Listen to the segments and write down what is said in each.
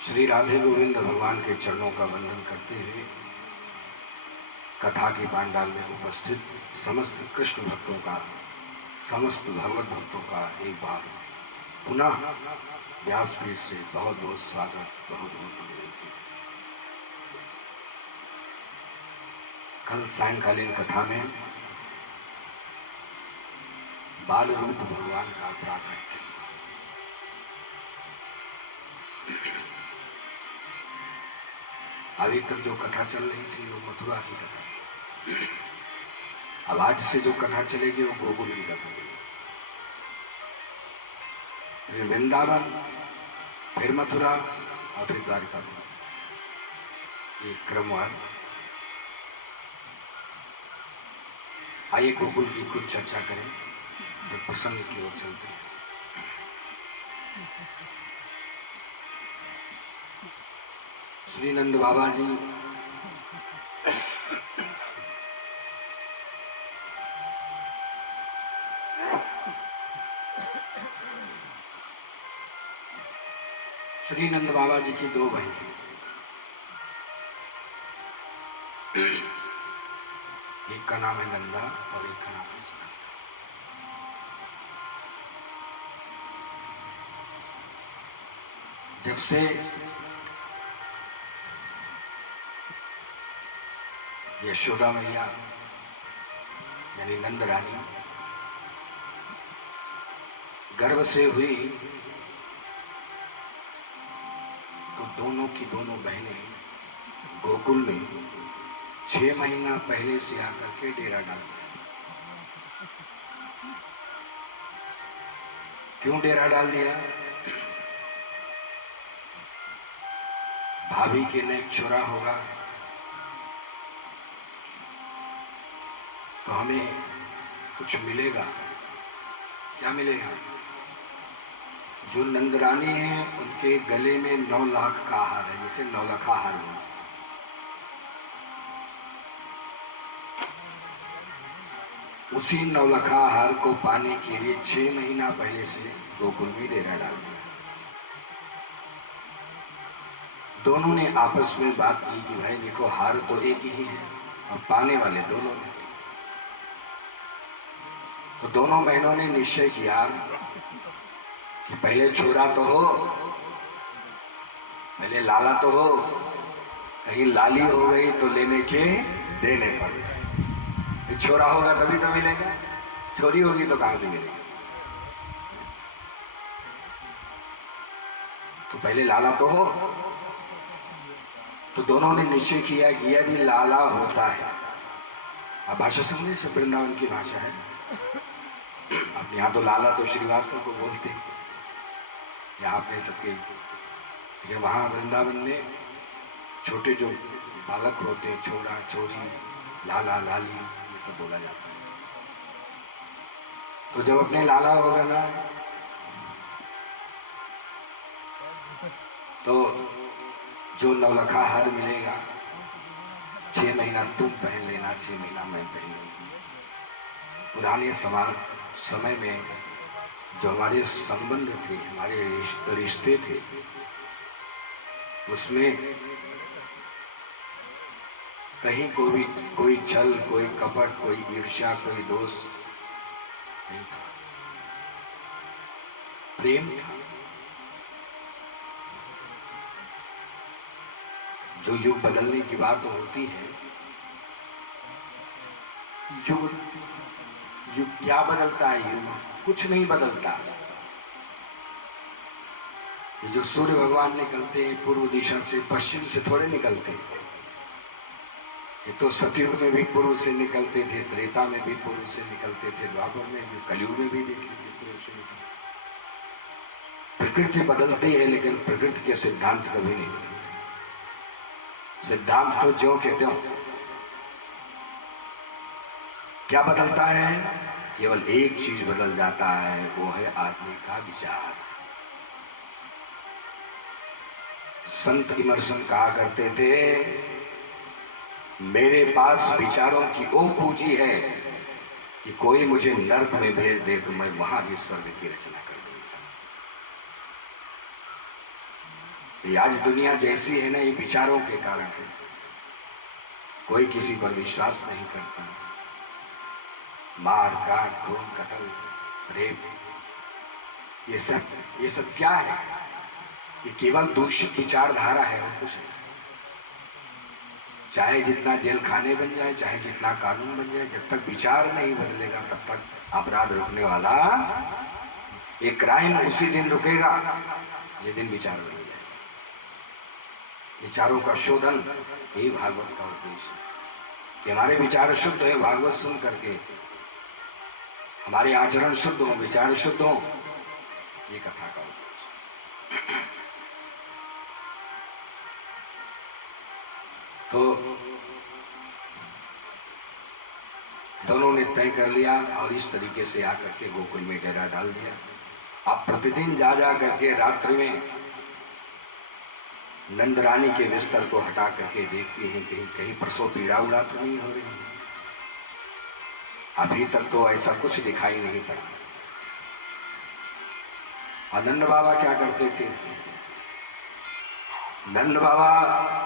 श्री राधे गोविंद भगवान के चरणों का वंदन करते हुए कथा के पांडाल में उपस्थित समस्त कृष्ण भक्तों का, समस्त भगवत भक्तों का एक बार पुनः व्यासपीठ से बहुत बहुत स्वागत, बहुत बहुत अभिनंदन। कल सायंकालीन कथा में बाल रूप भगवान का प्राकट्य, अभी तक जो कथा चल रही थी वो मथुरा की कथा, अब आज से जो कथा चलेगी वो गोकुल की कथा चलेगी। फिर वृंदावन, फिर मथुरा और फिर द्वारिका, ये क्रमवार। आइए गोकुल की कुछ चर्चा करें, फिर प्रसंग की ओर चलते हैं। श्री नंद बाबा जी श्री नंद बाबा जी की दो बहनें, एक का नाम है नंदा और एक का नाम है सुनंदा। जब से यशोदा मैया यानी नंद रानी गर्भ से हुई तो दोनों की दोनों बहनें गोकुल में 6 महीना पहले से आकर के डेरा डाल दिया। क्यों डेरा डाल दिया? भाभी के ने एक छोरा होगा तो हमें कुछ मिलेगा। क्या मिलेगा? जो नंदरानी है उनके गले में 9 लाख का हार है, जैसे 9 लाखा हार हो। उसी 9 लाखा हार को पाने के लिए 6 महीना पहले से गोकुल में डेरा डाल दिया। दोनों ने आपस में बात की कि भाई देखो, हार तो एक ही है और पाने वाले दोनों हैं। तो दोनों बहनों ने निश्चय किया कि पहले छोरा तो हो, पहले लाला तो हो, कहीं लाली हो गई तो लेने के देने पड़े। छोरा होगा तभी तो मिलेगा, छोरी होगी तो कहां से मिलेगा? तो पहले लाला तो हो। तो दोनों ने निश्चय किया कि यदि लाला होता है, अब भाषा समझे, सब वृंदावन की भाषा है। अपने यहाँ तो लाला तो श्रीवास्तव को बोलते हैं, या आपने सबके, लेकिन वहां वृंदावन में छोटे जो बालक होते हैं, छोरा छोरी, लाला लाली, ये सब बोला जाता है। तो जब अपने लाला होगा ना तो जो 9 लाखा हार मिलेगा, 6 महीना तुम पहन लेना, 6 महीना मैं पहन लूंगी। पुराने समय में जो हमारे संबंध थे, हमारे रिश्ते थे, उसमें कहीं कोई छल, कोई कपट, कोई ईर्ष्या, कोई दोष नहीं था, प्रेम था। जो युग बदलने की बात होती है, युग क्या बदलता है? युग कुछ नहीं बदलता। ये जो सूर्य भगवान निकलते हैं पूर्व दिशा से, पश्चिम से थोड़े निकलते हैं। ये तो सतयुग में भी पूर्व से निकलते थे, त्रेता में भी पूर्व से निकलते थे, द्वापर में भी, कलयुग में भी देख लीजिए पूर्व से निकलते। प्रकृति बदलती है लेकिन प्रकृति के सिद्धांत कभी नहीं बदलते। सिद्धांत तो ज्यों के त्यों। क्या बदलता है? केवल एक चीज बदल जाता है, वो है आदमी का विचार। संत इमर्सन कहा करते थे, मेरे पास विचारों की वो पूंजी है कि कोई मुझे नर्क में भेज दे तो मैं वहां भी स्वर्ग की रचना कर दूंगा। ये आज दुनिया जैसी है ना, ये विचारों के कारण है। कोई किसी पर विश्वास नहीं करता। मार काट, खून, कत्ल, रेप, ये सब क्या है? ये केवल दूषित विचारधारा है और कुछ नहीं। चाहे जितना जेल खाने बन जाए, चाहे जितना कानून बन जाए, जब तक विचार नहीं बदलेगा तब तक अपराध रुकने वाला, एक क्राइम उसी दिन रुकेगा जिस दिन विचार बन जाए। विचारों का शोधन यही भागवत का उद्देश्य है कि हमारे विचार शुद्ध है, भागवत सुन करके हमारे आचरण शुद्ध हो, विचार शुद्ध हो, ये कथा का उद्देश्य। तो दोनों ने तय कर लिया और इस तरीके से आकर के गोकुल में डेरा डाल दिया। अब प्रतिदिन जा करके रात्रि में नंद रानी के बिस्तर को हटा करके देखती हैं कहीं कहीं प्रसव पीड़ा उड़ा तो नहीं हो रही। अभी तक तो ऐसा कुछ दिखाई नहीं पड़ा। और नंद बाबा क्या करते थे? नंद बाबा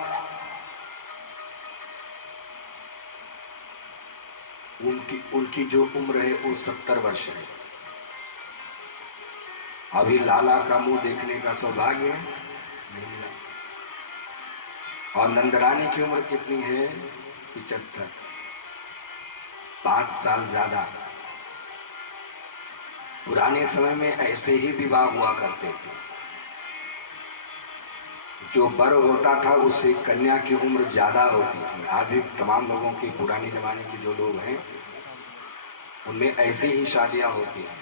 उनकी जो उम्र है वो 70 वर्ष है। अभी लाला का मुंह देखने का सौभाग्य नहीं मिला। और नंदरानी की उम्र कितनी है? 75। 5 साल ज्यादा। पुराने समय में ऐसे ही विवाह हुआ करते थे। जो वर होता था उससे कन्या की उम्र ज्यादा होती थी। आज भी तमाम लोगों की, पुराने जमाने के जो लोग हैं उनमें ऐसी ही शादियां होती हैं।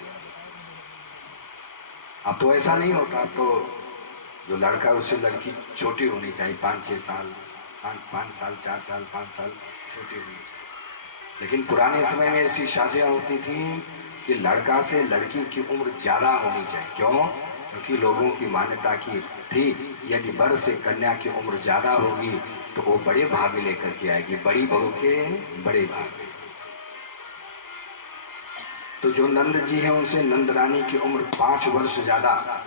अब तो ऐसा नहीं होता। अब तो जो लड़का है उससे लड़की छोटी होनी चाहिए, 5-6 साल, 5 साल, 4 साल, 5 साल छोटी होनी चाहिए। लेकिन पुराने समय में ऐसी शादियां होती थी कि लड़का से लड़की की उम्र ज्यादा होनी चाहिए। क्यों? क्योंकि लोगों की मान्यता की थी यदि वर से कन्या की उम्र ज्यादा होगी तो वो बड़े भाग लेकर के आएगी, बड़ी बहू के बड़े भाग। तो जो नंद जी हैं उनसे नंद रानी की उम्र 5 वर्ष ज्यादा।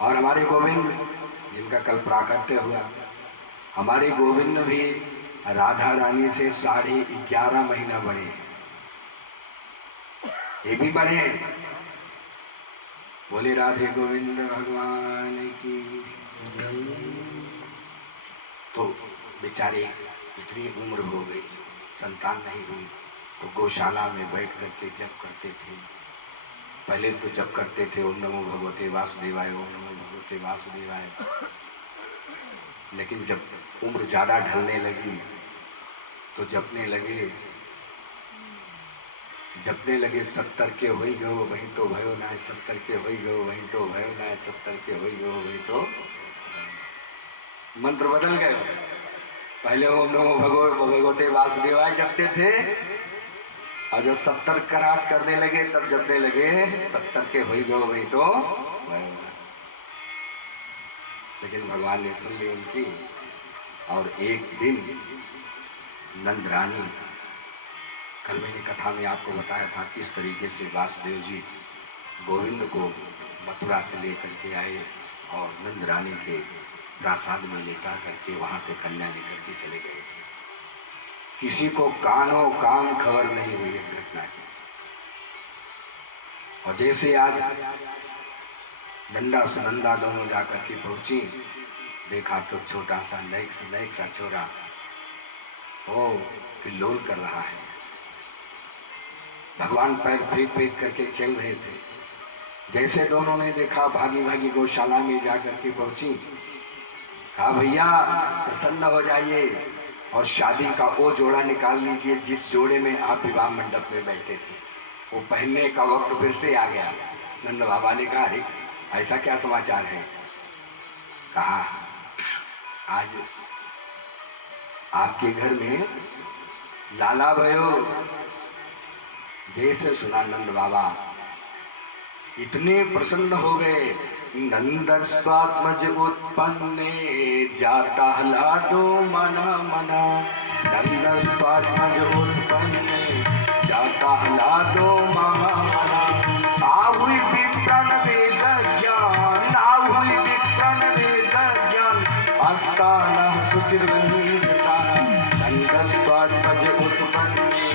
और हमारे गोविंद जिनका कल प्राकट्य हुआ, हमारे गोविंद भी राधा रानी से 11.5 महीना बड़े हैं। ये भी बड़े हैं। बोले राधे गोविंद भगवान की। तो बेचारे इतनी उम्र हो गई, संतान नहीं हुई, तो गौशाला में बैठ करके जप करते थे। पहले तो जप करते थे ओम नमो भगवते वासुदेवाय, ओम नमो भगवते वासुदेवाय। लेकिन जब उम्र ज्यादा ढलने लगी तो जपने लगे 70 के होई गो वहीं तो भयो ना, 70 के होई गो वहीं तो भयो ना, 70 के होई गो वहीं तो। मंत्र बदल गए। पहले ओम नमो भगवते वासुदेवाय जपते थे और जब 70 क्रॉस करने लगे तब जपने लगे 70 के होई गो वहीं तो भयो ना। लेकिन भगवान ने सुन ली उनकी। और एक दिन नंद रानी, कल मैंने कथा में आपको बताया था किस तरीके से वासुदेव जी गोविंद को मथुरा से लेकर के आए और नंद रानी के प्रासाद में लेटा करके वहां से कन्या लेकर के चले गए। किसी को कानों कान खबर नहीं हुई इस घटना की। और जैसे आज नंदा सुनंदा दोनों जाकर के पहुंची, देखा तो छोटा सा नेक सा छोरा ओ किल्लोल कर रहा है। भगवान पैर फेंक करके खेल रहे थे। जैसे दोनों ने देखा, भागी भागी गौशाला में जाकर के पहुंची। कहा भैया प्रसन्न हो जाइए और शादी का वो जोड़ा निकाल लीजिए जिस जोड़े में आप विवाह मंडप में बैठे थे। वो पहनने का वक्त फिर से आ गया। नंद बाबा ने कहा अरे ऐसा क्या समाचार है? कहा आज आपके घर में लाला भयो। जैसे सुना नंद बाबा इतने प्रसन्न हो गए। नंदस्वात्मज उत्पन्ने जाता हलादो मना मना। नंदस्वात्मज उत्पन्ने जाता हलादो मना मना। आहुई विप्रण वेद ज्ञान, आहुई आस्थानः शुचिर्वन्दिता नन्दस्त्वात्मज उत्पन्ने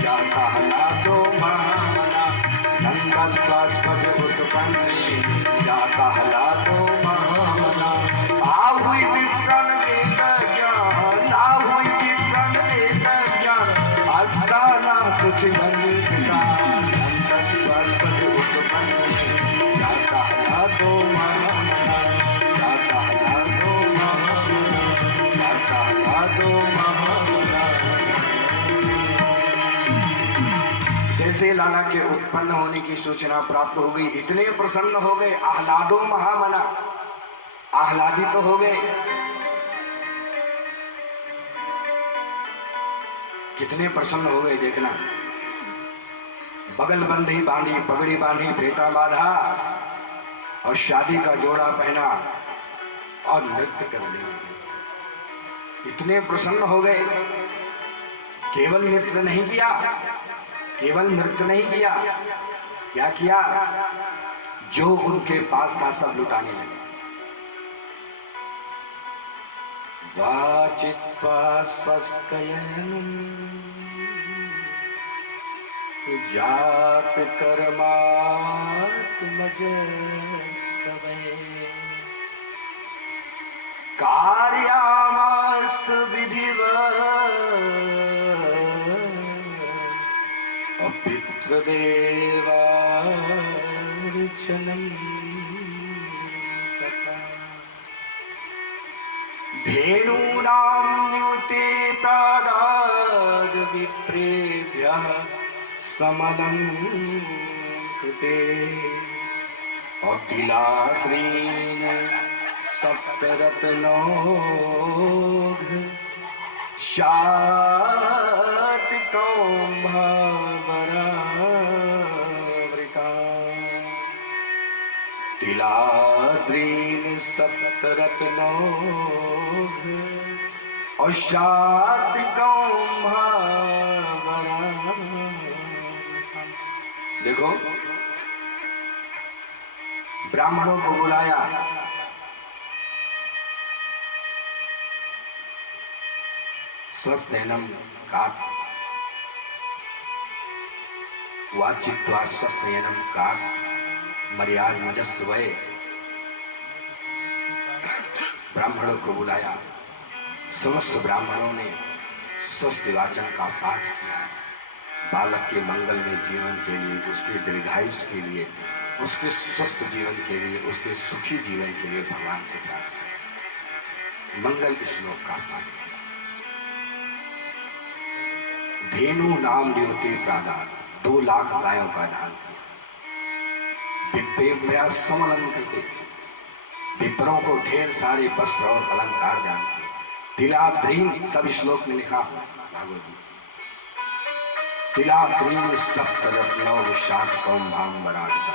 जाताह्लादो महामना नन्दस्त्वात्मज उत्पन्ने जाताह्लादो महामना आहुई विप्रण वेद ज्ञान आहुई विप्रण वेद ज्ञान आस्थानः शुचिर्वन्दिता नन्दस्त्वात्मज उत्पन्ने जाताह्लादो महामना जैसे लाला के उत्पन्न होने की सूचना प्राप्त हो गई, इतने प्रसन्न हो गए, आह्लादो महामना, आह्लादित तो हो गए। कितने प्रसन्न हो गए देखना। बगल बंधी बांधी, पगड़ी बांधी, फेटा बांधा और शादी का जोड़ा पहना और नृत्य करने लगे। इतने प्रसन्न हो गए। केवल नृत्य नहीं किया, केवल नृत्य नहीं किया, क्या किया? जो उनके पास था सब लुटाने लगे। वाचित्वा स्वस्तयनम् जात कर्मात्मज सवै कार्यामास विधिवत् पितृदेवार्चनं तथा धेनूनां न्यूते तादाद विप्रेभ्यः समलं कृते अखिलाद्रीन् सप्तरत्नौघ शातकौम्भवरावृका तिलाद्रीन् सप्तरत्नौघ और शातकौम्भवरावृका। देखो, ब्राह्मणों को बुलाया, स्वस्थेनम काट वाचित्वा स्वस्थेनम काट मर्याद मजस्वय। ब्राह्मणों को बुलाया, समस्त ब्राह्मणों ने स्वस्थ वाचन का पाठ किया। बालक के मंगल में जीवन के लिए, उसके दीर्घायुष के लिए, उसके स्वस्थ जीवन के लिए, उसके सुखी जीवन के लिए भगवान से प्रार्थना, मंगल श्लोक का पाठ किया। धेनु नाम न्योते प्रादान, 2 लाख गायों का दान किया। विप्रेभ्यः समलं कृते, विप्रों को ढेर सारे वस्त्र और अलंकार दान किए। तिलाद्रीन, सब श्लोक में लिखा भागवत में, तिलाद्रीन सप्तरत्नौघ शातकौम्भवरावृका।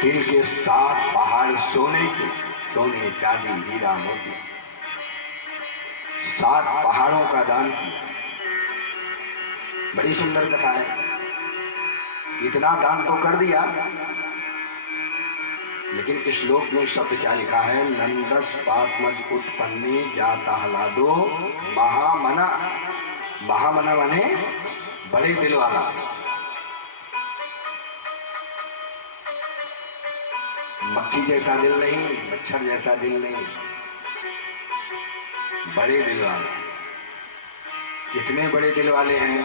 तिल के 7 पहाड़ सोने के, सोने चांदी हीरा मोती, 7 पहाड़ों का दान किया। बड़ी सुंदर कथा है। इतना दान तो कर दिया, लेकिन इस श्लोक में शब्द क्या लिखा है? नंदस्त्वात्मज उत्पन्ने जाताह्लादो महामना। महामना माने बड़े दिल वाला। मक्खी जैसा दिल नहीं, मच्छर जैसा दिल नहीं, बड़े दिल वाला। कितने बड़े दिल वाले हैं।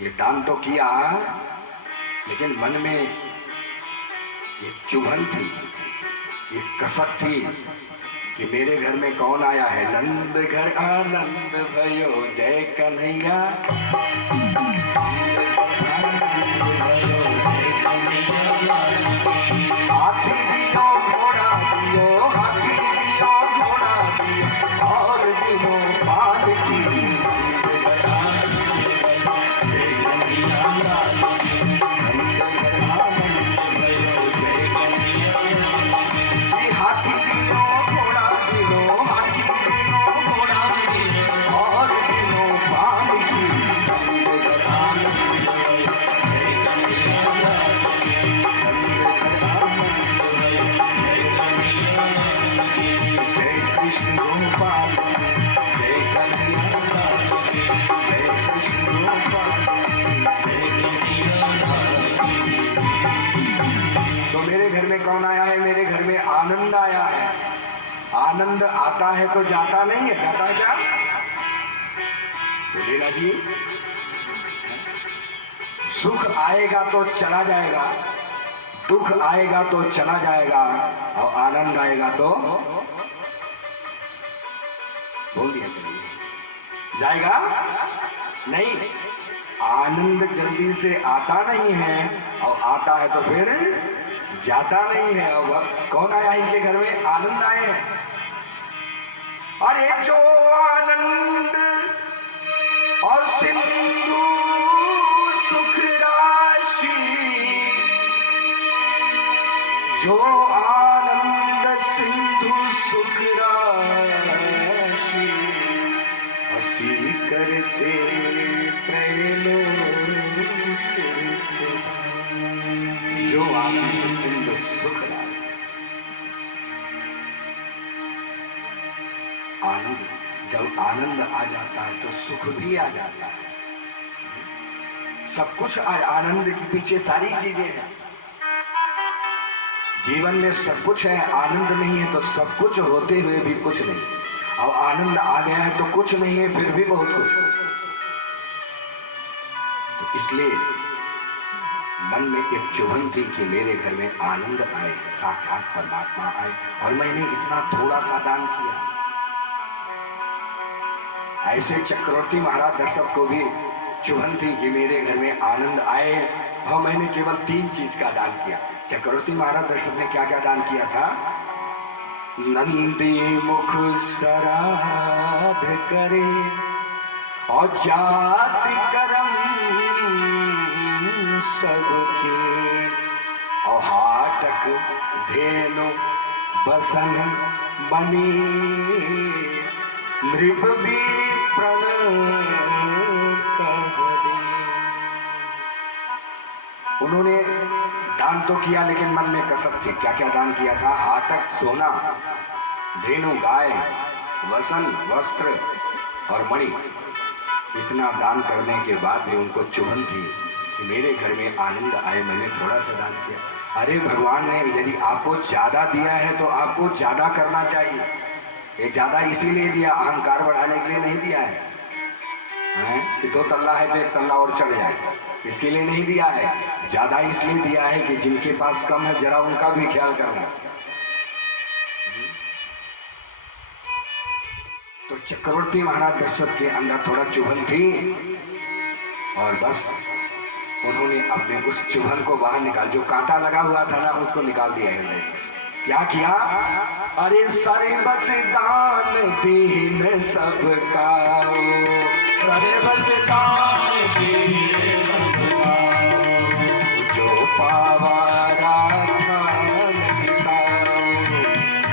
ये दान तो किया, लेकिन मन में ये चुभन थी, ये कसक थी कि मेरे घर में कौन आया है। नंद घर आनंद भयो जय कन्हैया, हाथी दियो घोड़ा दियो, हाथी दियो घोड़ा दियो, और दिनो पाल की कौन आया है मेरे घर में? आनंद आया है। आनंद आता है तो जाता नहीं है, जाता है क्या? बोले ना जी, सुख आएगा तो चला जाएगा, दुख आएगा तो चला जाएगा, और आनंद आएगा तो बोल दिया करिए जाएगा नहीं। आनंद जल्दी से आता नहीं है, और आता है तो फिर जाता नहीं है। और कौन आया इनके घर में? आनंद आए हैं। अरे जो आनंद और सिंधु सुख राशि, जो आनंद सिंधु सुख राशि, हसी करते त्रैलोक सुधारी। जो आनंद सिंधु सुख राशि, आनंद, जब आनंद आ जाता है तो सुख भी आ जाता है। सब कुछ आनंद के पीछे सारी चीजें हैं। जीवन में सब कुछ है, आनंद नहीं है तो सब कुछ होते हुए भी कुछ नहीं, और आनंद आ गया है तो कुछ नहीं है फिर भी बहुत कुछ। तो इसलिए मन में एक चुभन थी कि मेरे घर में आनंद आए, साक्षात परमात्मा आए, और मैंने इतना थोड़ा सा दान किया। ऐसे चक्रवर्ती महाराज दर्शक को भी चुभन थी कि मेरे घर में आनंद आए, और मैंने केवल 3 चीज का दान किया। चक्रवर्ती महाराज दर्शक ने क्या क्या दान किया था? नंदी मुख श्राद्ध करे, और जाति कर्म सबके, और हाटक धेनु बसन बनी, नृप भी प्रण कहदे। उन्होंने दान तो किया लेकिन मन में कसक थी। क्या क्या दान किया था? हाटक सोना, धेनु गाय, वसन वस्त्र और मणि। इतना दान करने के बाद भी उनको चुभन थी कि मेरे घर में आनंद आए, मैंने थोड़ा सा दान किया। अरे भगवान ने यदि आपको ज्यादा दिया है तो आपको ज्यादा करना चाहिए। ये ज्यादा इसीलिए दिया, अहंकार बढ़ाने के लिए नहीं दिया है, कि 2 तल्ला है तो 1 तल्ला और चढ़ जाए, इसके लिए नहीं दिया है। ज्यादा इसलिए दिया है कि जिनके पास कम है जरा उनका भी ख्याल करना। तो चक्रवर्ती महाराज दशरथ के अंदर थोड़ा चुभन थी, और बस उन्होंने अपने उस चुभन को बाहर निकाल, जो कांटा लगा हुआ था ना उसको निकाल दिया हृदय से। क्या किया? अरे सारे बस दान दीन सबका, सारे बस दान दीन सबका, जो पावा राखा नहीं पाओ,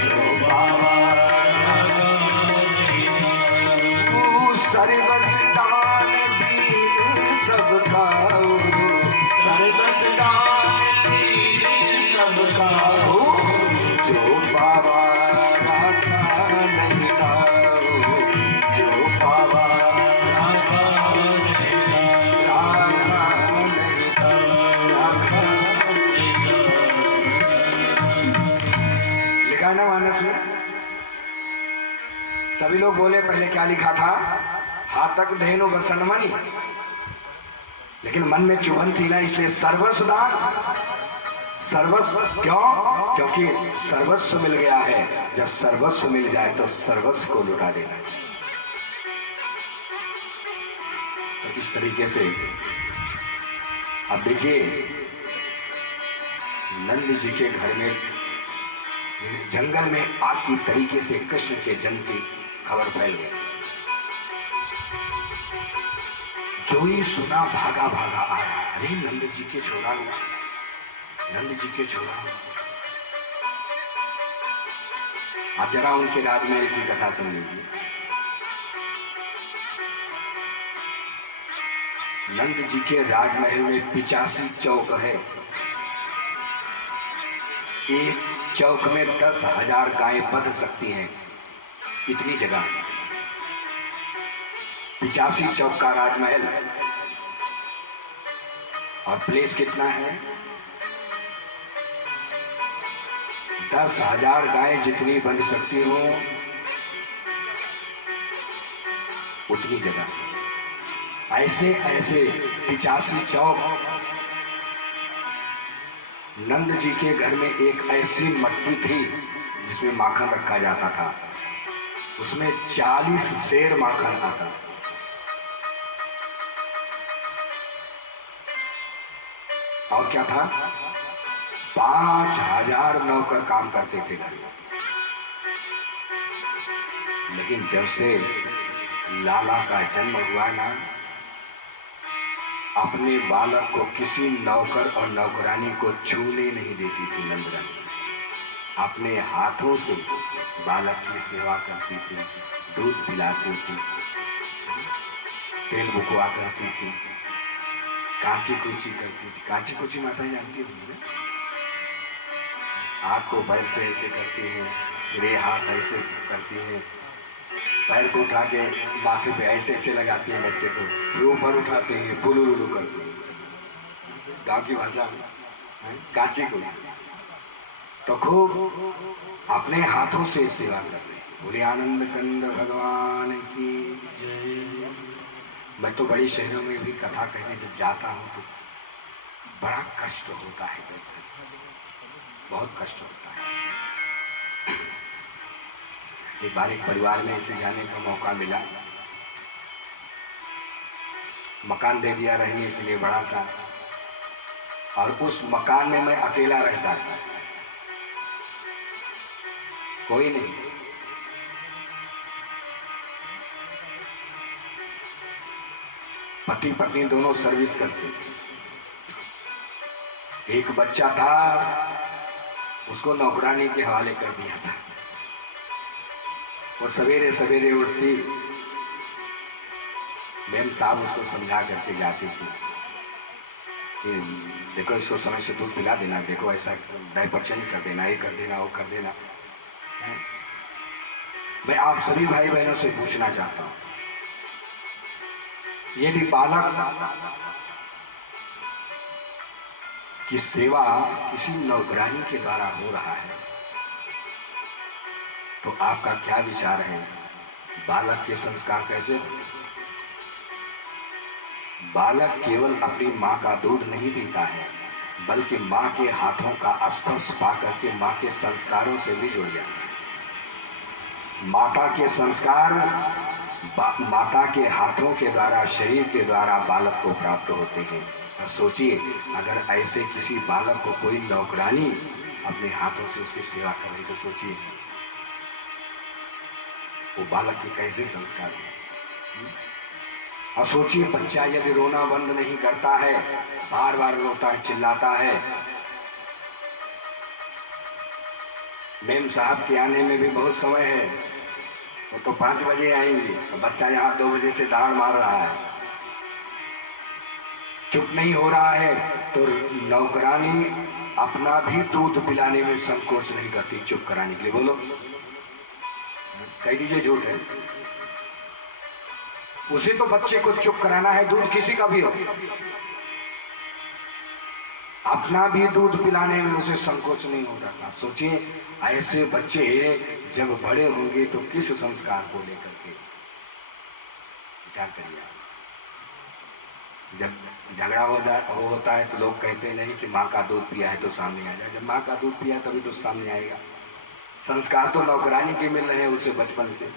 जो पावा राखा नहीं पाओ, सारे बस दान दीन सबका, सारे बस दान दीन सबका, जो पावा राखा नहीं पाओ, जो पावा राखा नहीं पाओ, राखा नहीं पाओ, राखा नहीं पाओ। लिखा ना मानस में? सभी लोग बोले। पहले क्या लिखा था? हाटक धेनु बसन मणि, लेकिन मन में चुभन थी ना, इसलिए सर्वस्व दान। सर्वस्व क्यों? क्योंकि सर्वस्व मिल गया है। जब सर्वस्व मिल जाए तो सर्वस्व को लुटा देना चाहिए। तो इस तरीके से अब देखिए, नंद जी के घर में जंगल में आग की तरीके से कृष्ण के जन्म की खबर फैल गई। जो ही सुना भागा भागा आ रहा, अरे नंद जी के छोड़ा हुआ, नंद जी के छोड़ा हुआ। आप जरा उनके राजमहल की कथा सुन लीजिए। नंद जी के राजमहल में 85 चौक है। एक चौक में 10,000 गायें बंध सकती हैं, इतनी जगह। 85 चौक का राजमहल, और प्लेस कितना है? 10,000 गायें जितनी बंध सकती हो उतनी जगह। ऐसे ऐसे 85 चौक। नंद जी के घर में एक ऐसी मट्टी थी जिसमें माखन रखा जाता था, उसमें 40 सेर माखन आता। और क्या था, 5,000 नौकर काम करते थे घर में। लेकिन जब से लाला का जन्म हुआ ना, अपने बालक को किसी नौकर और नौकरानी को छूने नहीं देती थी नंदरानी। अपने हाथों से बालक की सेवा करती थी, दूध पिलाती थी, तेल बुकवा करती थी, कांची कुची करती थी। कांची कुची माता जानती होंगी ना, हाथ को पैर से ऐसे करती हैं, गिरे हाथ ऐसे करती हैं, पैर को उठा के माथे पे ऐसे ऐसे लगाती हैं बच्चे को, फिर ऊपर उठाते हैं, पुलुलुलु करते हैं। गांव की भाषा में कांची कुची। तो खूब अपने हाथों से सेवा कर रहे हैं। बोले आनंद कंद भगवान की। मैं तो बड़े शहरों में भी कथा कहने जब जाता हूँ तो बड़ा कष्ट होता है, बहुत कष्ट होता है। एक बार एक परिवार में ऐसे जाने का मौका मिला, मकान दे दिया रहने के लिए बड़ा सा, और उस मकान में मैं अकेला रहता था, कोई नहीं। पति पत्नी दोनों सर्विस करते थे। एक बच्चा था, उसको नौकरानी के हवाले कर दिया था। वो सवेरे सवेरे उठती, मैम साहब उसको समझा करके जाती थी कि देखो इसको समय से दूध पिला देना, देखो ऐसा डायपर चेंज कर देना, ये कर देना, वो कर देना। मैं आप सभी भाई बहनों से पूछना चाहता हूं, यदि बालक की सेवा किसी नौकरानी के द्वारा हो रहा है तो आपका क्या विचार है? बालक के संस्कार कैसे? बालक केवल अपनी माँ का दूध नहीं पीता है, बल्कि माँ के हाथों का स्पर्श पाकर के माँ के संस्कारों से भी जुड़ जाता है। माता के संस्कार माता के हाथों के द्वारा, शरीर के द्वारा बालक को प्राप्त होते हैं। और सोचिए, अगर ऐसे किसी बालक को कोई नौकरानी अपने हाथों से उसकी सेवा कर रही तो सोचिए वो बालक के कैसे संस्कार हैं। और सोचिए, बच्चा यदि रोना बंद नहीं करता है, बार बार रोता है, चिल्लाता है, मेम साहब के आने में भी बहुत समय है, वो तो 5 बजे आएंगे, तो बच्चा यहाँ 2 बजे से दहाड़ मार रहा है, चुप नहीं हो रहा है, तो नौकरानी अपना भी दूध पिलाने में संकोच नहीं करती चुप कराने के लिए। बोलो, कह दीजिए झूठ है। उसे तो बच्चे को चुप कराना है, दूध किसी का भी हो, अपना भी दूध पिलाने में उसे संकोच नहीं होता। साहब सोचिए, ऐसे बच्चे जब बड़े होंगे तो किस संस्कार को लेकर के विचार करिए। जब झगड़ा होता है तो लोग कहते नहीं कि माँ का दूध पिया है तो सामने आ जाए। जब माँ का दूध पिया तभी तो सामने आएगा। संस्कार तो नौकरानी के मिल रहे हैं उसे बचपन से।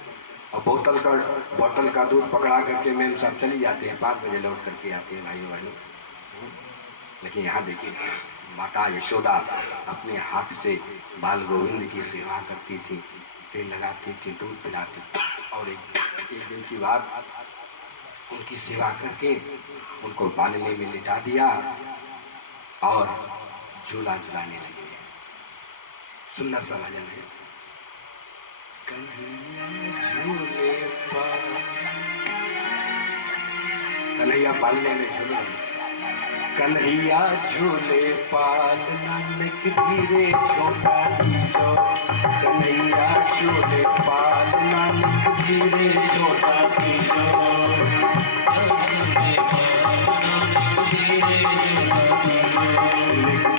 और बोतल का दूध पकड़ा करके मैम साहब चली जाते हैं, 5 बजे लौट करके आते हैं भाइयों बहनों। लेकिन यहाँ देखिए, माता यशोदा अपने हाथ से बाल गोविंद की सेवा करती थी, तेल लगाती थी, दूध पिलाती थी। और एक दिन की बात, उनकी सेवा करके उनको पालने में लिटा दिया और झूला झुलाने लगे। सुंदर सा भजन है, कन्हैया पालने में झूले, कन्हैया झूले पाल नानक धीरे छोटा दीजो, कन्हैया झूले पाल नानक धीरे छोटा दीजो,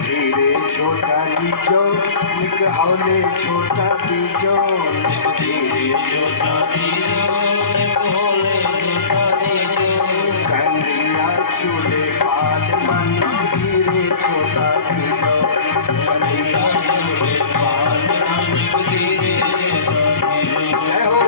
धीरे छोटा दीजो, हौले छोटा दीजो धीरे छोटा कन्हैया चूल्हे पाल मन धीरे छोटा दीजो कन्हैया चूल्हे पाल मन धीरे जय हो।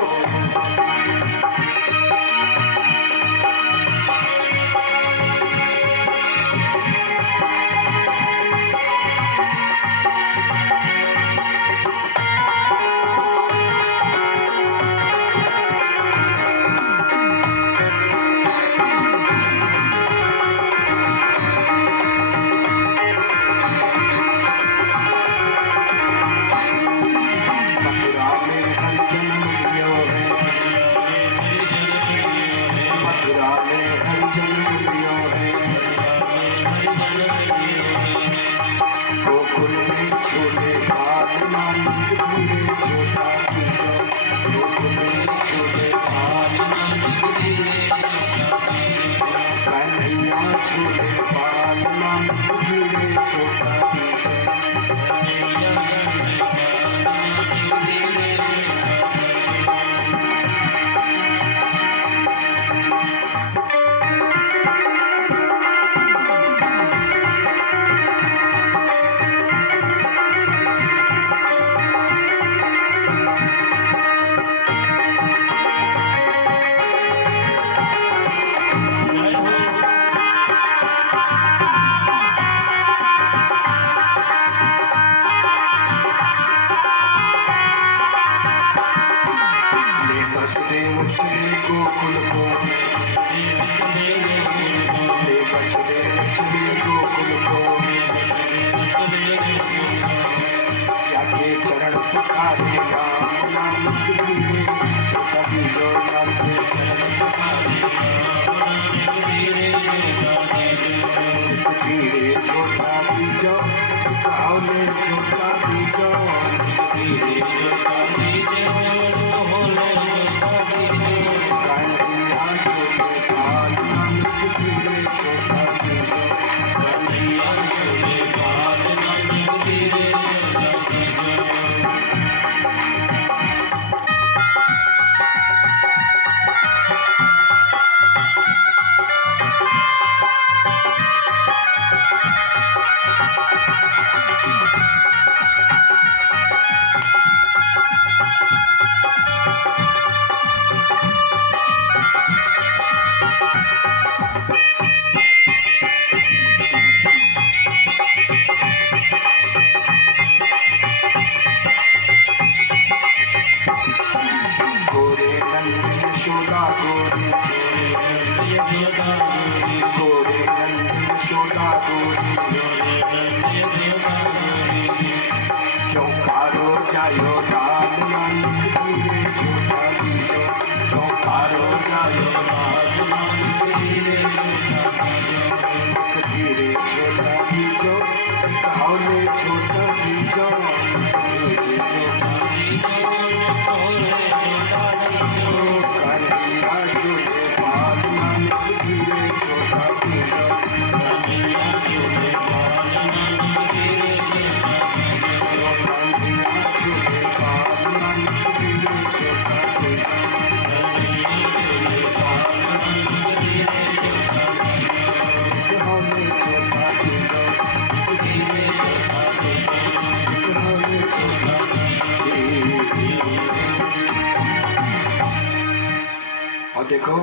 देखो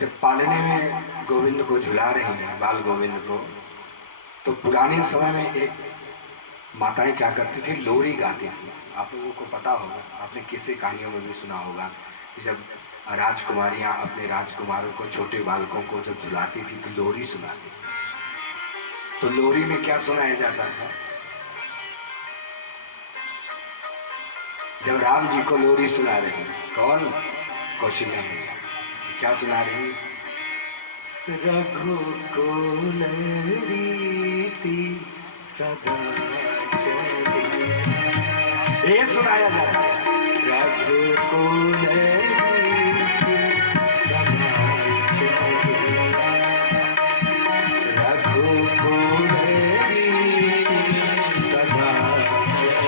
जब पालने में गोविंद को झुला रहे हैं, बाल गोविंद को, तो पुराने समय में एक माताएं क्या करती थी, लोरी गाती थी। आप लोगों को पता होगा, आपने किस्से कहानियों में भी सुना होगा कि जब राजकुमारियां अपने राजकुमारों को, छोटे बालकों को जब झुलाती थी तो लोरी सुनाती थी। तो लोरी में क्या सुनाया जाता था? जब राम जी को लोरी सुना रहे हैं, कौन? कौशल्या मैया। क्या सुना रही? रघुकुल रीति सदा चली, ये सुनाया जा रहा है। रघुकुल रीति सदा चली, रघुकुल रीति सदा चली।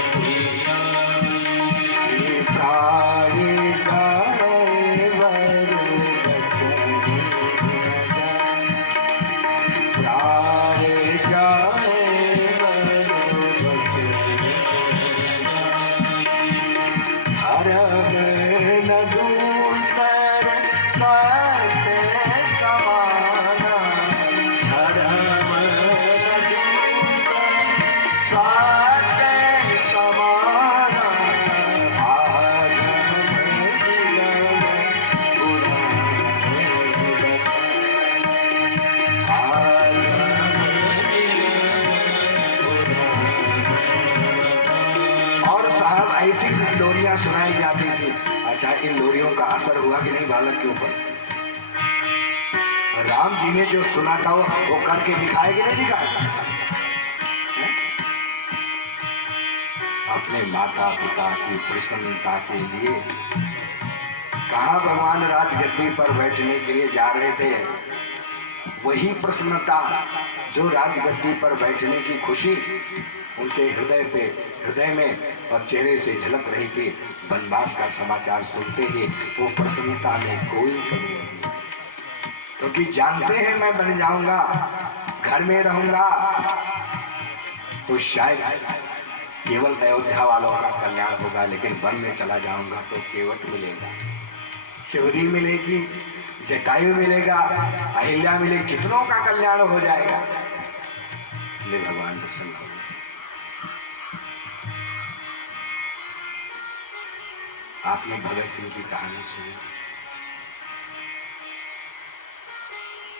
साहब ऐसी लोरियां सुनाई जाती थी। अच्छा, इन लोरियों का असर हुआ कि नहीं बालक के ऊपर? राम जी ने जो सुना था वो करके दिखाए कि नहीं दिखाए? अपने माता पिता की प्रसन्नता के लिए कहा भगवान राजगद्दी पर बैठने के लिए जा रहे थे, वही प्रसन्नता जो राजगद्दी पर बैठने की खुशी उनके हृदय में और चेहरे से झलक रही थी, वनवास का समाचार सुनते ही वो प्रसन्नता में कोई कमी नहीं, क्योंकि जानते हैं मैं बन जाऊंगा, घर में रहूंगा तो शायद केवल अयोध्या वालों का कल्याण होगा, लेकिन वन में चला जाऊंगा तो केवट मिलेगा, शिवरी मिलेगी, जटायु मिलेगा, अहिल्या मिलेगी, कितनों का कल्याण हो जाएगा। इसलिए भगवान प्रसन्न हो गए। आपने भगत सिंह की कहानी सुनी,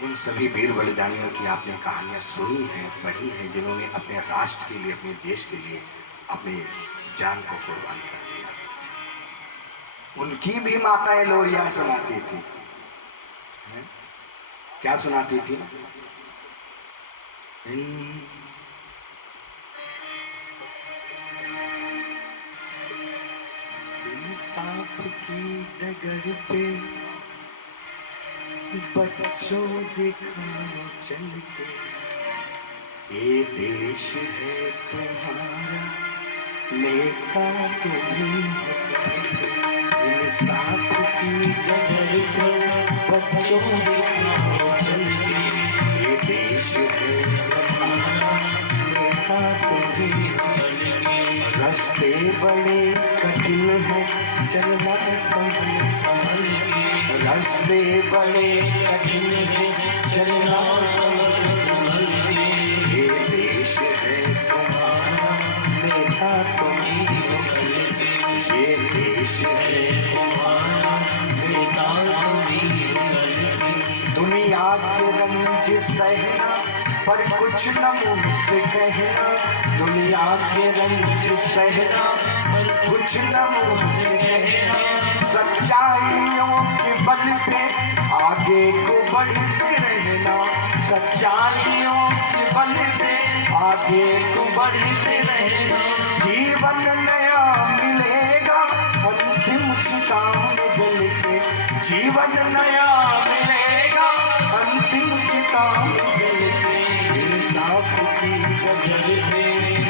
उन सभी वीर बलिदानियों की आपने कहानियां सुनी हैं, पढ़ी हैं, जिन्होंने अपने राष्ट्र के लिए, अपने देश के लिए अपनी जान को कुर्बान कर दिया। उनकी भी माताएं लोरियां सुनाती थी। क्या सुनाती थी? इंसाफ की डगर पे बच्चों दिखाओ चल के, ये देश है तुम्हारा, नेता तुम्हीं हो। इंसाफ की डगर पे बच्चों दिखाओ चल के, ये देश है तुम्हारा, नेता तुम्हीं हो। रास्ते बड़े कठिन है, चलना संभल संभल के, रास्ते बड़े कठिन है, चलना संभल संभल के, ये देश है तुम्हारा, नेता तुम्हीं हो। ये देश है तुम्हारा, नेता तुम्हीं हो। दुनिया के रंज सहना पर कुछ न मुंह से कहना, दुनिया के रंज सहना पर कुछ न मुंह से कहना, सच्चाइयों के बल पे आगे को बढ़ते रहना, सच्चाइयों के बल पे आगे को बढ़ते रहना। जीवन नया मिलेगा अंतिम चिता में जल के, जीवन नया मिलेगा अंतिम चिता में जल के, इंसाफ की डगर पे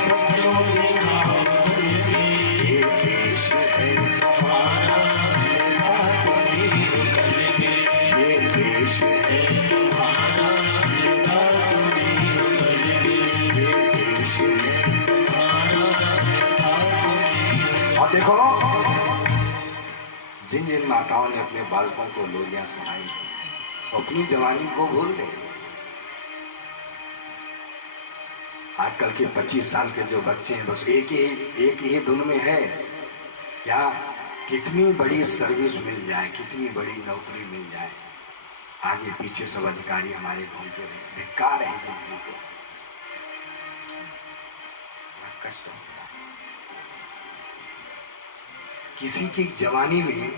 बच्चों दिखाओ चल के, ये देश है तुम्हारा, नेता तुम्हीं हो। ये देश है तुम्हारा, नेता तुम्हीं हो। ये देश है तुम्हारा, नेता तुम्हीं हो। और देखो, जिन जिन माताओं ने अपने बालकों को लोरियां सुनाई, अपनी जवानी को भूल गए। आजकल के 25 साल के जो बच्चे हैं, बस एक ही धुन में है क्या, कितनी बड़ी सर्विस मिल जाए, कितनी बड़ी नौकरी मिल जाए, आगे पीछे सब अधिकारी हमारे घूमते रहे, धिक्कार है जिंदगी को, कष्ट होता है। किसी की जवानी में,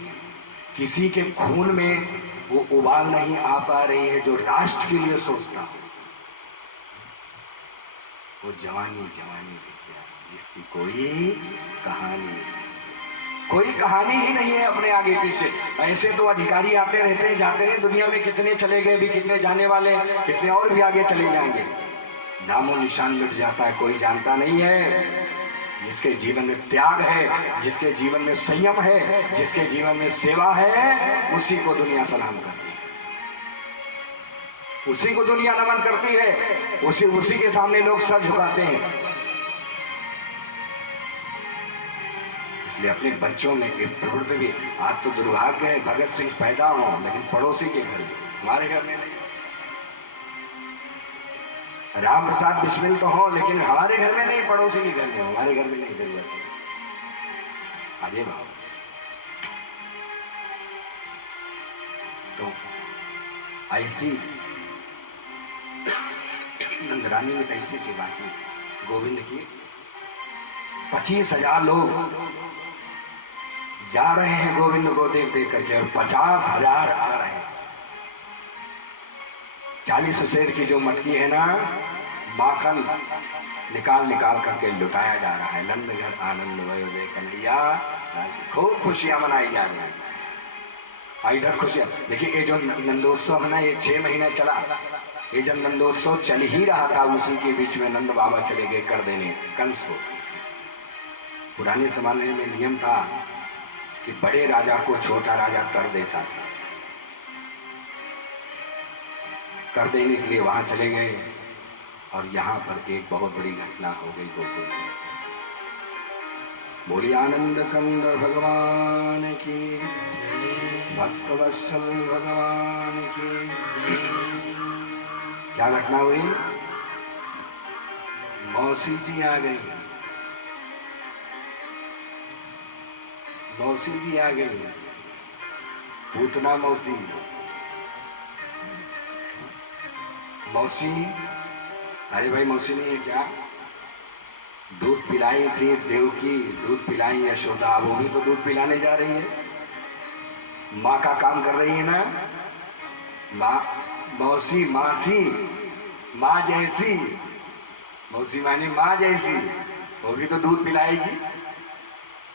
किसी के खून में वो उबाल नहीं आ पा रही है जो राष्ट्र के लिए सोचता हो। वो जवानी जिसकी कोई कहानी ही नहीं है अपने आगे पीछे। ऐसे तो अधिकारी आते रहते हैं, जाते हैं, दुनिया में कितने चले गए भी, कितने जाने वाले, कितने और भी आगे चले जाएंगे, नामो निशान मिट जाता है, कोई जानता नहीं है। जिसके जीवन में त्याग है, जिसके जीवन में संयम है, जिसके जीवन में सेवा है, उसी को दुनिया सलाम करती है, उसी को दुनिया नमन करती है, उसी के सामने लोग सर झुकाते हैं। इसलिए अपने बच्चों में एक प्रवृत्ति भी, आज तो दुर्भाग्य है भगत सिंह पैदा हो लेकिन पड़ोसी के घर में, हमारे घर में नहीं। राम प्रसाद बिस्मिल तो हो लेकिन हमारे घर में नहीं, पड़ोसी के घर में, हमारे घर में नहीं जरूरत है। आगे भाव तो ऐसी नंदरानी ने ऐसी सेवा की, गोविंद की 25,000 लोग जा रहे हैं गोविंद को देख देख करके और 50,000 आ रहे हैं। 40 सेर की जो मटकी है ना, माखन निकाल निकाल करके लुटाया जा रहा है। नंद घर आनंद भयो जय कन्हैया, खूब खुशियां मनाई जा रही हैं। इधर खुशियां देखिए, ये जो नंदोत्सव है ना, ये 6 महीने चला। ये जब नंदोत्सव चल ही रहा था, उसी के बीच में नंद बाबा चले गए कर देने कंस को। पुराने जमाने में नियम था कि बड़े राजा को छोटा राजा कर देता था। कर देने के लिए वहां चले गए और यहाँ पर एक बहुत बड़ी घटना हो गई गोकुल में। बोली आनंद कंद भगवान की, भक्तवत्सल भगवान की। क्या घटना हुई? मौसी जी आ गई। मौसी जी आ गई, पूतना मौसी। मौसी, अरे भाई मौसी नहीं है क्या? दूध पिलाई थी देवकी, दूध पिलाई यशोदा, वो भी तो दूध पिलाने जा रही है। माँ का काम कर रही है ना। माँ, मौसी, मासी, माँ जैसी। मौसी मानी माँ जैसी, वो भी तो दूध पिलाएगी।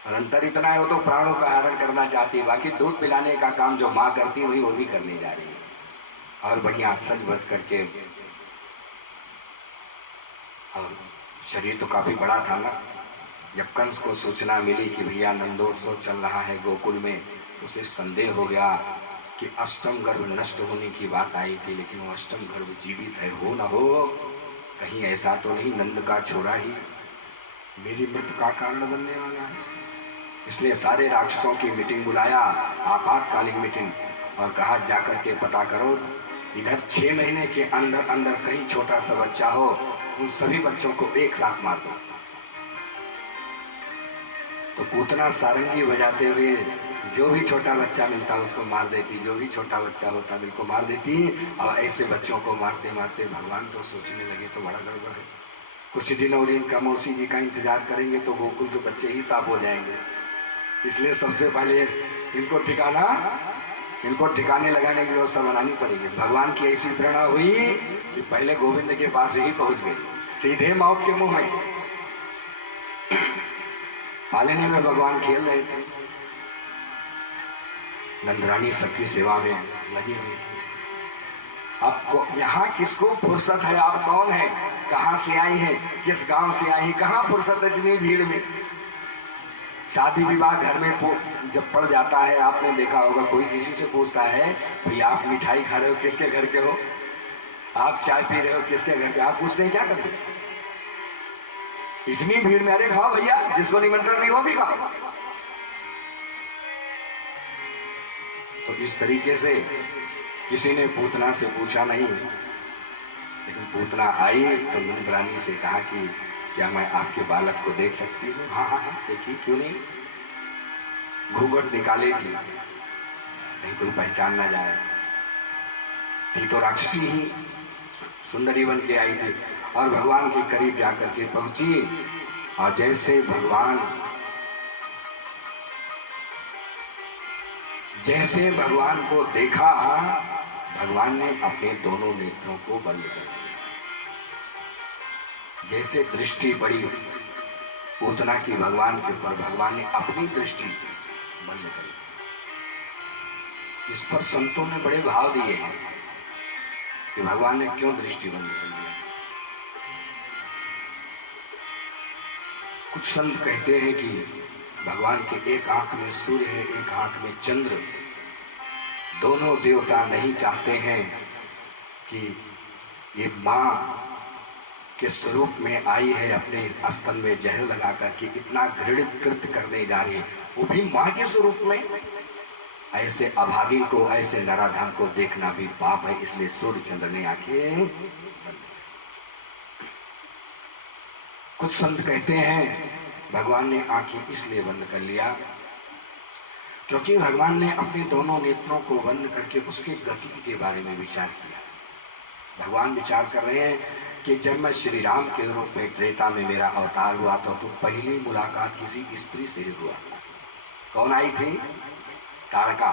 और अंतर इतना है, वो तो प्राणों का हरण करना चाहती है। बाकी दूध पिलाने का काम जो माँ करती है वही वो भी करने जा रही है। और बढ़िया सज बज करके, और शरीर तो काफी बड़ा था ना। जब कंस को सूचना मिली कि भैया नंदोत्सव चल रहा है गोकुल में, तो उसे संदेह हो गया कि अष्टम गर्भ नष्ट होने की बात आई थी, लेकिन वो अष्टम गर्भ जीवित है। हो न हो कहीं ऐसा तो नहीं नंद का छोरा ही मेरी मृत्यु का कारण बनने वाला है। इसलिए सारे राक्षसों की मीटिंग बुलाया, आपातकालीन मीटिंग, और कहा जाकर के पता करो इधर 6 महीने के अंदर अंदर कहीं छोटा सा बच्चा हो, उन सभी बच्चों को एक साथ मार दो। तो पूतना सारंगी बजाते हुए जो भी छोटा बच्चा मिलता उसको मार देती, जो भी छोटा बच्चा होता बिल्कुल मार देती। और ऐसे बच्चों को मारते मारते भगवान तो सोचने लगे तो बड़ा गड़बड़ है। कुछ दिन और इनका मौसी जी का इंतजार करेंगे तो गोकुल के बच्चे ही साफ हो जाएंगे। इसलिए सबसे पहले इनको ठिकाने लगाने की व्यवस्था बनानी पड़ेगी। भगवान की ऐसी प्रेरणा हुई कि पहले गोविंद के पास ही पहुंच गए, सीधे मौत के मुंह में। पालने में भगवान खेल रहे थे, नंदरानी सबकी सेवा में लगी हुई थी। आपको यहाँ किसको फुर्सत है? आप कौन है? कहाँ से आई हैं? किस गांव से आई हैं? कहाँ फुर्सत है इतनी भीड़ में? शादी विवाह घर में जब पड़ जाता है, आपने देखा होगा कोई किसी से पूछता है भैया आप मिठाई खा रहे हो किसके घर के हो, आप चाय पी रहे हो किसके घर के, आप पूछते हैं क्या करते? इतनी भीड़ में अरे खाओ भैया, जिसको निमंत्रण नहीं हो भी खाओ। तो इस तरीके से किसी ने पूतना से पूछा नहीं, लेकिन पूतना आई तो नंदरानी से कहा कि क्या मैं आपके बालक को देख सकती हूँ? हाँ हाँ हाँ देखिए, क्यों नहीं। घूंघट निकाली थी कहीं कोई पहचान ना जाए। थी तो राक्षसी ही, सुंदरी बन के आई थी और भगवान के करीब जाकर के पहुंची। और जैसे भगवान को देखा, भगवान ने अपने दोनों नेत्रों को बंद कर दिया। जैसे दृष्टि पड़ी पूतना की भगवान के ऊपर, भगवान ने अपनी दृष्टि बंद कर दी। इस पर संतों ने बड़े भाव दिए हैं कि भगवान ने क्यों दृष्टि बंद कर दी। कुछ संत कहते हैं कि भगवान के एक आंख में सूर्य है, एक आंख में चंद्र। दोनों देवता नहीं चाहते हैं कि ये माँ के स्वरूप में आई है, अपने स्तन में जहर लगाकर के इतना घृणित कृत्य करने जा रही है, वो भी माँ के स्वरूप में। ऐसे अभागी को, ऐसे नराधम को देखना भी पाप है, इसलिए सूर्य चंद्र ने आंखें। कुछ संत कहते हैं भगवान ने आंखें इसलिए बंद कर लिया क्योंकि भगवान ने अपने दोनों नेत्रों को बंद करके उसकी गति के बारे में विचार किया। भगवान विचार कर रहे हैं कि जब मैं श्री राम के रूप में त्रेता में मेरा अवतार हुआ तो पहली मुलाकात किसी स्त्री से हुआ। कौन आई थी? ताड़का।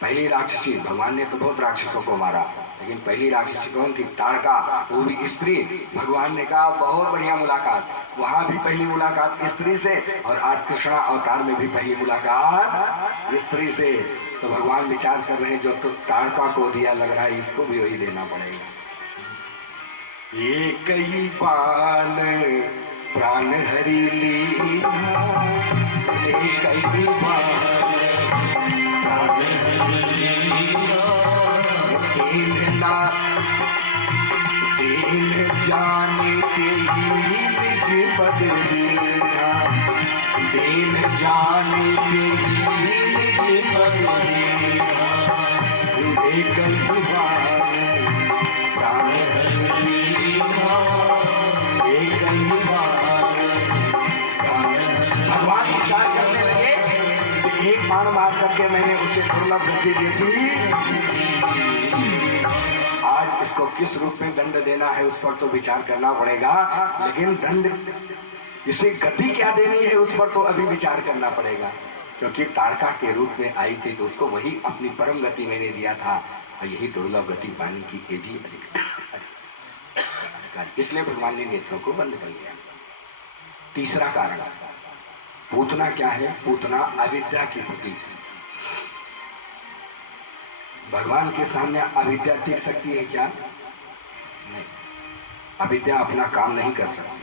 पहली राक्षसी। भगवान ने तो बहुत राक्षसों को मारा, लेकिन पहली राक्षसी कौन थी? ताड़का, वो भी स्त्री। भगवान ने कहा बहुत बढ़िया मुलाकात। वहां भी पहली मुलाकात स्त्री से, और आज कृष्णा अवतार में भी पहली मुलाकात स्त्री से। तो भगवान विचार कर रहे हैं जो तो ताड़का को दिया, लग रहा है इसको भी वही देना पड़ेगा। ये कई बाल प्राण हरि लीला, ये कई बाल प्राण हरि लीला, दीन जाने के ही निज पद दीना, दीन जाने के ही निज पद दीना, ये कई बाल प्राण हरि लीला, ये कई बाल प्राण। भगवान विचार करने लगे कि एक बाण मार करके मैंने उसे दुर्लभ गति दी थी, आज इसको किस रूप में दंड देना है उस पर तो विचार करना पड़ेगा, लेकिन दंड इसे गति क्या देनी है उस पर तो अभी विचार करना पड़ेगा। क्योंकि ताड़का के रूप में आई थी तो उसको वही अपनी परम गति मैंने दिया था, और यही दुर्लभ गति पाने की ये भी अधिकार। इसलिए भगवान ने नेत्रों को बंद कर लिया। तीसरा कारण, पूतना क्या है? पूतना अविद्या की प्रतीक। भगवान के सामने अविद्या टिक सकती है क्या? नहीं, अविद्या अपना काम नहीं कर सकती।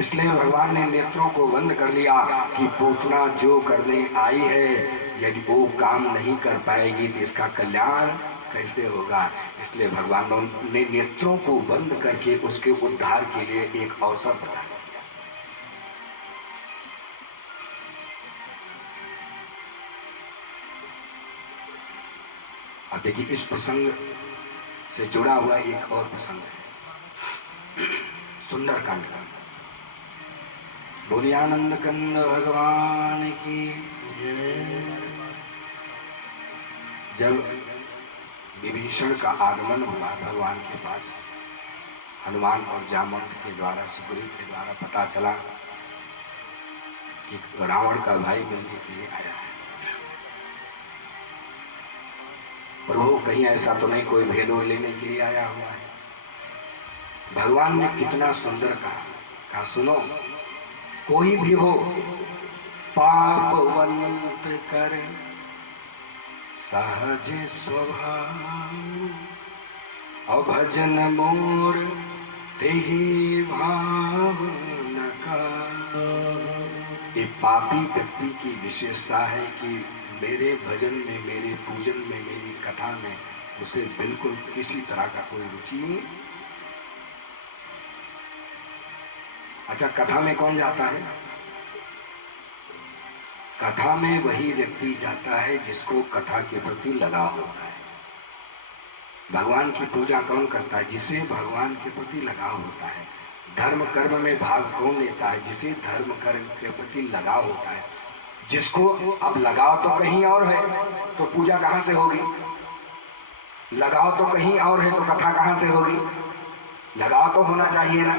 इसलिए भगवान ने नेत्रों को बंद कर लिया कि पूतना जो करने आई है, यदि वो काम नहीं कर पाएगी तो इसका कल्याण कैसे होगा। इसलिए भगवान ने नेत्रों को बंद करके उसके उद्धार के लिए एक अवसर प्रदान किया। अब देखिए, इस प्रसंग से जुड़ा हुआ एक और प्रसंग है, सुंदरकांड का। बोलिए आनंद कंद भगवान की जय। जब विभीषण का आगमन हुआ भगवान के पास, हनुमान और जामवंत के द्वारा, सुग्रीव के द्वारा पता चला कि रावण का भाई मिलने के लिए आया है। प्रभु कहीं ऐसा तो नहीं कोई भेद और लेने के लिए आया हुआ है। भगवान ने कितना सुंदर कहा, सुनो, कोई भी हो पापवंत कर सहज स्वभाव, अभजन मोर तेहि भाव न का। ये पापी व्यक्ति की विशेषता है कि मेरे भजन में, मेरे पूजन में, मेरी कथा में उसे बिल्कुल किसी तरह का कोई रुचि नहीं। अच्छा, कथा में कौन जाता है? कथा में वही व्यक्ति जाता है जिसको कथा के प्रति लगाव होता है। भगवान की पूजा कौन करता है? जिसे भगवान के प्रति लगाव होता है। धर्म कर्म में भाग कौन लेता है? जिसे धर्म कर्म के प्रति लगाव होता है। जिसको अब लगाव तो कहीं और है तो पूजा कहां से होगी? लगाव तो कहीं और है तो कथा कहां से होगी? लगाव तो होना चाहिए ना।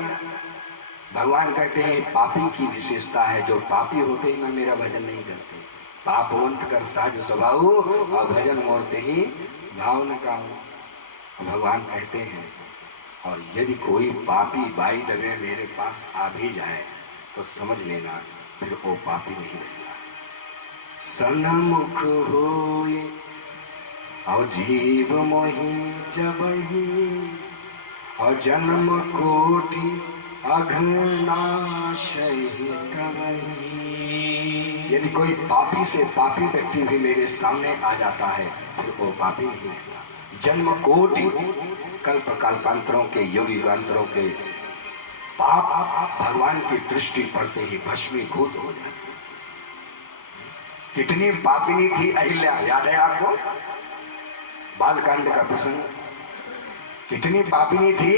भगवान कहते हैं पापी की विशेषता है, जो पापी होते हैं ना मेरा भजन नहीं करते। पापवंत कर सहज स्वभाव, और भजन मोरते ही भाव न काहू। भगवान कहते हैं, और यदि कोई पापी बाई दबे मेरे पास आ भी जाए तो समझ लेना फिर वो पापी नहीं रहेगा। सनमुख होए और जीव मोहि जबहि, और जन्म कोटि अघनाशय तबहि। यदि कोई पापी से पापी व्यक्ति भी मेरे सामने आ जाता है फिर वो पापी नहीं रहेगा। जन्म कोटि, कल्प कल्पांतरों के, योगी युगांतरों के पाप भगवान की दृष्टि पड़ते ही भस्मीभूत हो जाते। कितनी पापिनी थी अहिल्या, याद है आपको? बालकांड का प्रसंग। कितनी पापिनी थी,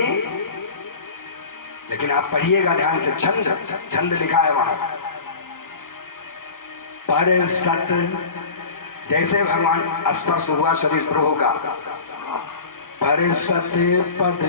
लेकिन आप पढ़िएगा ध्यान से, छंद लिखा है वहां। पर सत, जैसे भगवान स्पर्श हुआ शरीर प्रभु का, पर सत पद